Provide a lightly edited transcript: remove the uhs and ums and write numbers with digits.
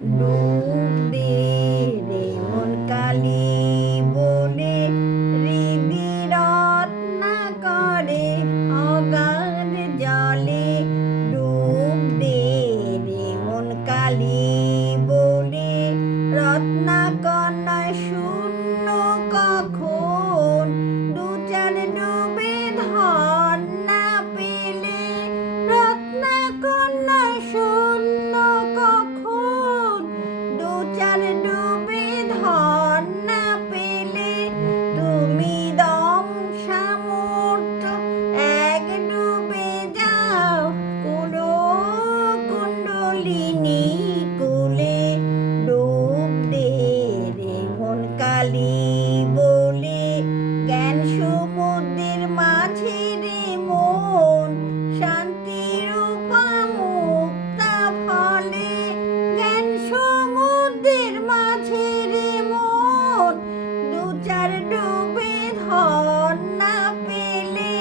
ডুব দে রে মন কালি বলে হৃদি রত্নাকরে অগাধ জলে ডুব দে রে মন কালি বলে রত্নাকর শূন্য কখন দু চার ডুবে ধন না পেলে রত্নাকর শূন্য কখন দু চার ডুবে ধন না পেলে তুমি দম সামর্থ্য এক ডুবে যাও কোনো কুণ্ডলিনী কুলে ডুব দে রে মন কালি বলে জ্ঞান সমুদ্রের মাঝে রে মন শান্তির মুক্তা ফলে জ্ঞান সমুদ্রের মাঝে রে মন দু চার ডুবে ধন না পেলে